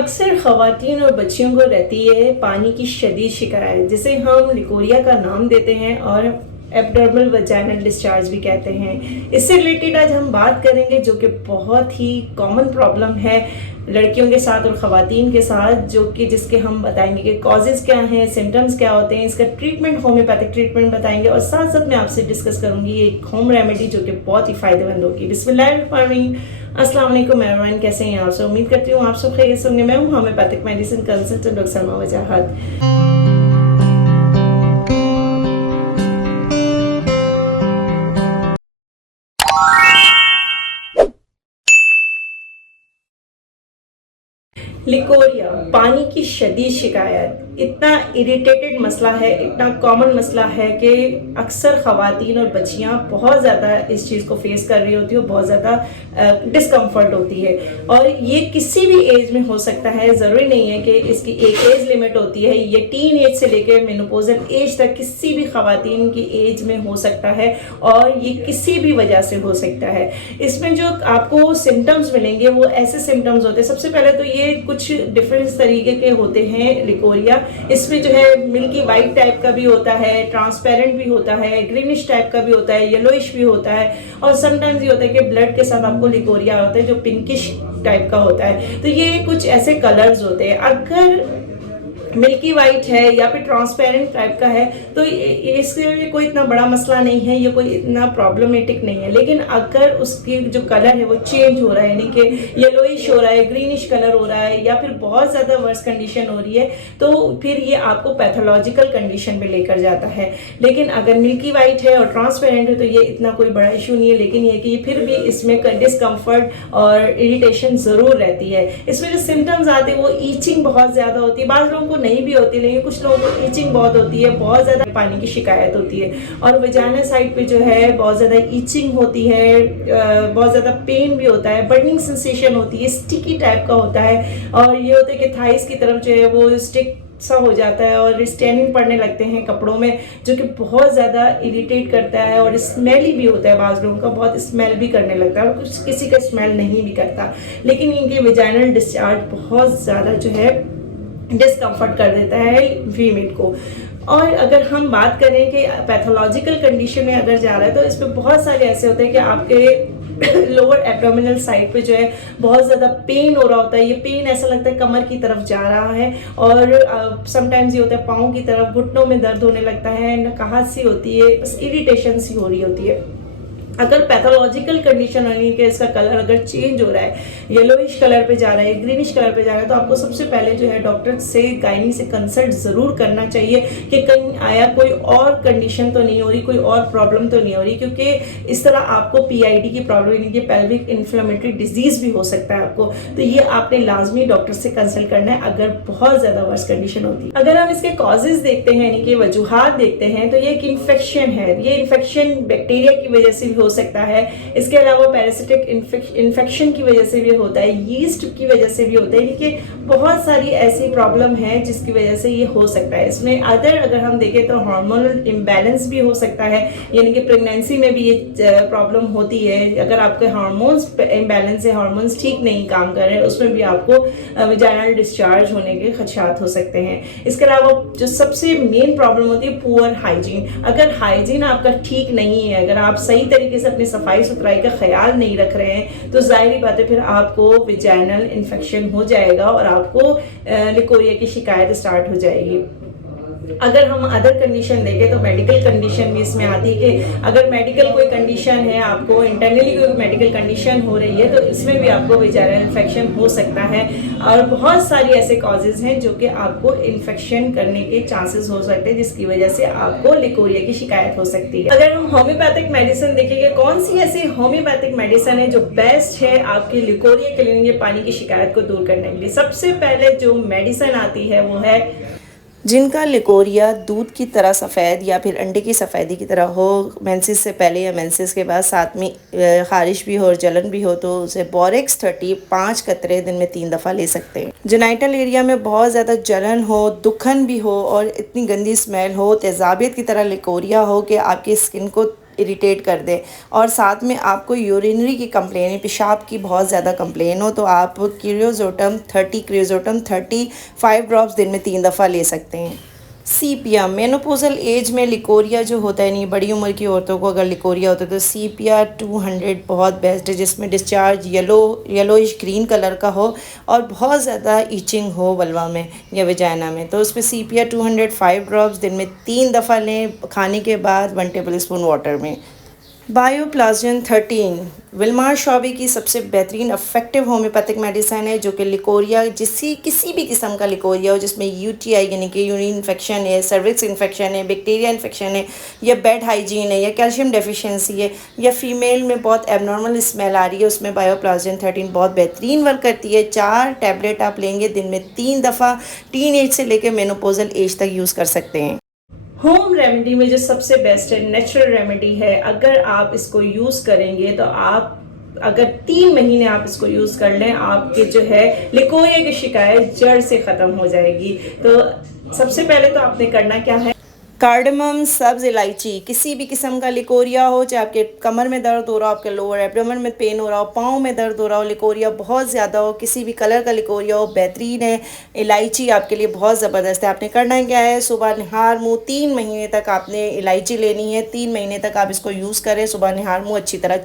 अक्सर ख़वातीन और बच्चियों को रहती है पानी की शदीद शिकायत, जिसे हम लिकोरिया का नाम देते हैं और एब्डोर्मल वजाइनल डिस्चार्ज भी कहते हैं। इससे रिलेटेड आज हम बात करेंगे, जो कि बहुत ही कॉमन प्रॉब्लम है लड़कियों के साथ और ख़वातीन के साथ, जिसके हम बताएंगे कि कॉजेज़ क्या हैं, सिम्टम्स क्या होते हैं, इसका ट्रीटमेंट, होम्योपैथिक ट्रीटमेंट बताएंगे और साथ साथ मैं आपसे डिस्कस करूंगी एक होम रेमेडी जो कि बहुत ही फ़ायदेमंद होगी। बिस्मिल्लाहिर्रहमानिर्रहीम। अस्सलाम वालेकुम एवरीवन, कैसे हैं आप सब? उम्मीद करती हूँ आप सब खैरियत से होंगे। मैं हूँ homeopathic medicine consultant doctor Salma वजाहत। लिकोरिया, पानी की शदीद शिकायत, इतना इरिटेटेड मसला है, इतना कॉमन मसला है कि अक्सर ख़वातीन और बच्चियां बहुत ज़्यादा इस चीज़ को फेस कर रही होती है, बहुत ज़्यादा डिस्कम्फर्ट होती है। और ये किसी भी एज में हो सकता है, ज़रूरी नहीं है कि इसकी एक एज लिमिट होती है। ये टीन एज से लेकर मेनोपॉज़ल एज तक किसी भी ख़वातीन की एज में हो सकता है और ये किसी भी वजह से हो सकता है। इसमें जो आपको सिम्टम्स मिलेंगे वो ऐसे सिम्टम्स होते हैं। सबसे पहले तो ये कुछ डिफरेंट तरीके के होते हैं लिकोरिया। इसमें जो है मिल्की वाइट टाइप का भी होता है, ट्रांसपेरेंट भी होता है, ग्रीनिश टाइप का भी होता है, येलोइश भी होता है और समटाइम्स ये होता है कि ब्लड के साथ आपको लिकोरिया होता है जो पिंकिश टाइप का होता है। तो ये कुछ ऐसे कलर्स होते हैं। अगर मिल्की वाइट है या फिर ट्रांसपेरेंट टाइप का है तो इसके लिए कोई इतना बड़ा मसला नहीं है, ये कोई इतना प्रॉब्लमेटिक नहीं है। लेकिन अगर उसकी जो कलर है वो चेंज हो रहा है, यानी कि येलोइश हो रहा है, ग्रीनिश कलर हो रहा है या फिर बहुत ज़्यादा वर्स कंडीशन हो रही है, तो फिर ये आपको पैथोलॉजिकल कंडीशन में लेकर जाता है। लेकिन अगर मिल्की वाइट है और ट्रांसपेरेंट है तो ये इतना कोई बड़ा इशू नहीं है। लेकिन ये कि फिर भी इसमें डिस्कम्फर्ट और इरिटेशन ज़रूर रहती है। इसमें जो सिम्टम्स आते हैं वो ईचिंग बहुत ज़्यादा होती है, बाज़ लोगों को नहीं भी होती, लेकिन कुछ लोगों को ईचिंग बहुत होती है, बहुत ज़्यादा पानी की शिकायत होती है। और वजाइना साइड पे जो है बहुत ज़्यादा ईचिंग होती है, बहुत ज़्यादा पेन भी होता है, बर्निंग सेंसेशन होती है, स्टिकी टाइप का होता है और ये होता है कि थाइस की तरफ जो है वो स्टिक सा हो जाता है और स्टेनिंग पड़ने लगते हैं कपड़ों में, जो कि बहुत ज़्यादा इरिटेट करता है और स्मेली भी होता है। बाज़ लोगों का बहुत स्मेल भी करने लगता है और कुछ किसी का स्मेल नहीं भी करता। लेकिन इनके वजाइनल डिस्चार्ज बहुत ज़्यादा जो है डिस्कम्फर्ट कर देता है फीमेल को। और अगर हम बात करें कि पैथोलॉजिकल कंडीशन में अगर जा रहा है तो इसमें बहुत सारे ऐसे होते हैं कि आपके लोअर एब्डोमिनल साइड पे जो है बहुत ज़्यादा पेन हो रहा होता है। ये पेन ऐसा लगता है कमर की तरफ जा रहा है और समटाइम्स ये होता है पाँव की तरफ, घुटनों में दर्द होने लगता है, नकाहत सी होती है, बस इरिटेशन सी हो रही होती है। अगर पैथोलॉजिकल कंडीशन यानी कि इसका कलर अगर चेंज हो रहा है, येलोइश कलर पे जा रहा है, ग्रीनिश कलर पे जा रहा है, तो आपको सबसे पहले जो है डॉक्टर से, गायनी से कंसल्ट ज़रूर करना चाहिए कि कहीं आया कोई और कंडीशन तो नहीं हो रही, कोई और प्रॉब्लम तो नहीं हो रही। क्योंकि इस तरह आपको पीआईडी की प्रॉब्लम यानी कि पेल्विक इन्फ्लेमेटरी डिजीज़ भी हो सकता है आपको। तो ये आपने लाजमी डॉक्टर से कंसल्ट करना है अगर बहुत ज़्यादा वर्स कंडीशन होती है। अगर हम इसके कॉजेज़ देखते हैं यानी कि वजूहात देखते हैं तो ये एक इन्फेक्शन है। ये इन्फेक्शन बैक्टीरिया की वजह से भी हो सकता है, इसके अलावा पैरासिटिक इन्फेक्शन की वजह से भी होता है, यीस्ट की वजह से भी होता है। यानी कि बहुत सारी ऐसी प्रॉब्लम है जिसकी वजह से ये हो सकता है। इसमें अगर हम देखें तो हार्मोनल इम्बैलेंस भी हो सकता है, यानी कि प्रेगनेंसी में भी ये प्रॉब्लम होती है। अगर आपके हार्मोन्स इम्बैलेंस है, हार्मोन्स ठीक नहीं काम कर रहे हैं, उसमें भी आपको वजाइनल डिस्चार्ज होने के खदशात हो सकते हैं। इसके अलावा जो सबसे मेन प्रॉब्लम होती है पुअर हाइजीन। अगर हाइजीन आपका ठीक नहीं है, अगर आप सही तरीके से अपनी सफाई सुथराई का ख्याल नहीं रख रहे हैं, तो जाहिर बात है फिर आपको वजाइनल इन्फेक्शन हो जाएगा और आपको लिकोरिया की शिकायत स्टार्ट हो जाएगी। अगर हम अदर कंडीशन देखें तो मेडिकल कंडीशन भी इसमें आती है कि अगर मेडिकल कोई कंडीशन है, आपको इंटरनली कोई मेडिकल कंडीशन हो रही है, तो इसमें भी आपको वजाइनल इन्फेक्शन हो सकता है। और बहुत सारी ऐसे कॉजेज़ हैं जो कि आपको इन्फेक्शन करने के चांसेस हो सकते हैं, जिसकी वजह से आपको लिकोरिया की शिकायत हो सकती है। अगर हम होम्योपैथिक मेडिसिन देखेंगे, कौन सी ऐसी होम्योपैथिक मेडिसिन है जो बेस्ट है आपकी लिकोरिया के लिए, पानी की शिकायत को दूर करने के लिए? सबसे पहले जो मेडिसिन आती है वो है, जिनका लिकोरिया दूध की तरह सफ़ेद या फिर अंडे की सफ़ेदी की तरह हो, मेंसेस से पहले या मेंसेस के बाद, साथ में खारिश भी हो और जलन भी हो, तो उसे बोरेक्स 30 5 कतरे दिन में 3 दफ़ा ले सकते हैं। जेनाइटल एरिया में बहुत ज़्यादा जलन हो, दुखन भी हो और इतनी गंदी स्मेल हो, तेज़ाबियत की तरह लिकोरिया हो कि आपकी स्किन को इरिटेट कर दे और साथ में आपको यूरिनरी की कंप्लेन, पेशाब की बहुत ज़्यादा कंप्लेन हो, तो आप क्रियोजोटम 30 5 ड्रॉप्स दिन में 3 दफ़ा ले सकते हैं। सीपिया, मेनोपोजल एज में लिकोरिया जो होता है, नहीं बड़ी उम्र की औरतों को अगर लिकोरिया होता है तो सीपिया 200 बहुत बेस्ट है, जिसमें डिस्चार्ज येलोइश ग्रीन कलर का हो और बहुत ज़्यादा ईचिंग हो वल्वा में या वेजाइना में, तो उसमें सीपिया 205 ड्रॉप्स दिन में 3 दफ़ा लें खाने के बाद 1 टेबल स्पून वाटर में। बायोप्लाजन 13 विल्मार शॉबी की सबसे बेहतरीन इफेक्टिव होम्योपैथिक मेडिसिन है, जो कि लिकोरिया किसी भी किस्म का लिकोरिया हो, जिसमें यूटीआई यानी कि यूरिन इन्फेक्शन है, सर्विक्स इन्फेक्शन है, बैक्टीरिया इन्फेक्शन है, या बेड हाइजीन है, या कैल्शियम डेफिशिएंसी है, या फीमेल में बहुत एबनॉर्मल स्मेल आ रही है, उसमें बायोप्लाजन 13 बहुत बेहतरीन वर्क करती है। 4 टैबलेट आप लेंगे दिन में 3 दफ़ा, टीन एज से लेकर मेनोपोजल एज तक यूज़ कर सकते हैं। होम रेमेडी में जो सबसे बेस्ट है नेचुरल रेमेडी है, अगर आप इसको यूज़ करेंगे तो आप अगर 3 महीने आप इसको यूज़ कर लें, आपके जो है लिकोरिया की शिकायत जड़ से ख़त्म हो जाएगी। तो सबसे पहले तो आपने करना क्या है, कार्डमम, सब्ज़ इलायची, किसी भी किस्म का लिकोरिया हो, चाहे आपके कमर में दर्द हो रहा हो, आपके लोअर एब्डोमेन में पेन हो रहा हो, पाँव में दर्द हो रहा हो, लिकोरिया बहुत ज़्यादा हो, किसी भी कलर का लिकोरिया हो, बेहतरीन है। इलायची आपके लिए बहुत ज़बरदस्त है। आपने करना क्या है, सुबह निहार मुँह 3 महीने तक आपने इलायची लेनी है, 3 महीने तक आप इसको यूज़ करें। सुबह निहार मुँह अच्छी तरह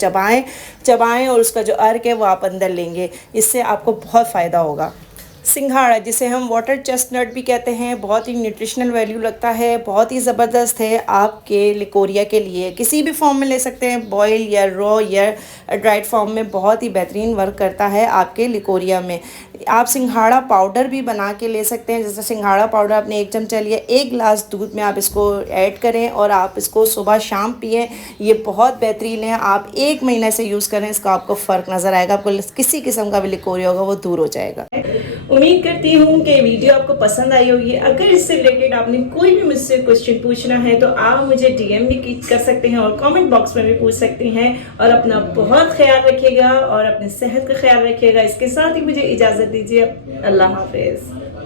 चबाएँ और उसका जो अर्क है वो आप अंदर लेंगे, इससे आपको बहुत फ़ायदा होगा। सिंघाड़ा, जिसे हम वाटर चेस्टनट भी कहते हैं, बहुत ही न्यूट्रिशनल वैल्यू लगता है, बहुत ही ज़बरदस्त है आपके लिकोरिया के लिए। किसी भी फॉर्म में ले सकते हैं, बॉयल या रॉ या ड्राइड फॉर्म में, बहुत ही बेहतरीन वर्क करता है आपके लिकोरिया में। आप सिंघाड़ा पाउडर भी बना के ले सकते हैं, जैसे सिंघाड़ा पाउडर आपने 1 चमचा लिया, 1 गिलास दूध में आप इसको ऐड करें और आप इसको सुबह शाम पिएं। ये बहुत बेहतरीन है, आप 1 महीने से यूज़ करें, इसका आपको फ़र्क नज़र आएगा, आपको किसी किस्म का भी लिकोरिया होगा वो दूर हो जाएगा। उम्मीद करती हूँ कि वीडियो आपको पसंद आई होगी। अगर इससे रिलेटेड आपने कोई भी मुझसे क्वेश्चन पूछना है तो आप मुझे डीएम भी कर सकते हैं और कमेंट बॉक्स में भी पूछ सकते हैं। और अपना बहुत ख्याल रखिएगा और अपनी सेहत का ख्याल रखिएगा। इसके साथ ही मुझे इजाज़त दीजिए। अल्लाह हाफिज़।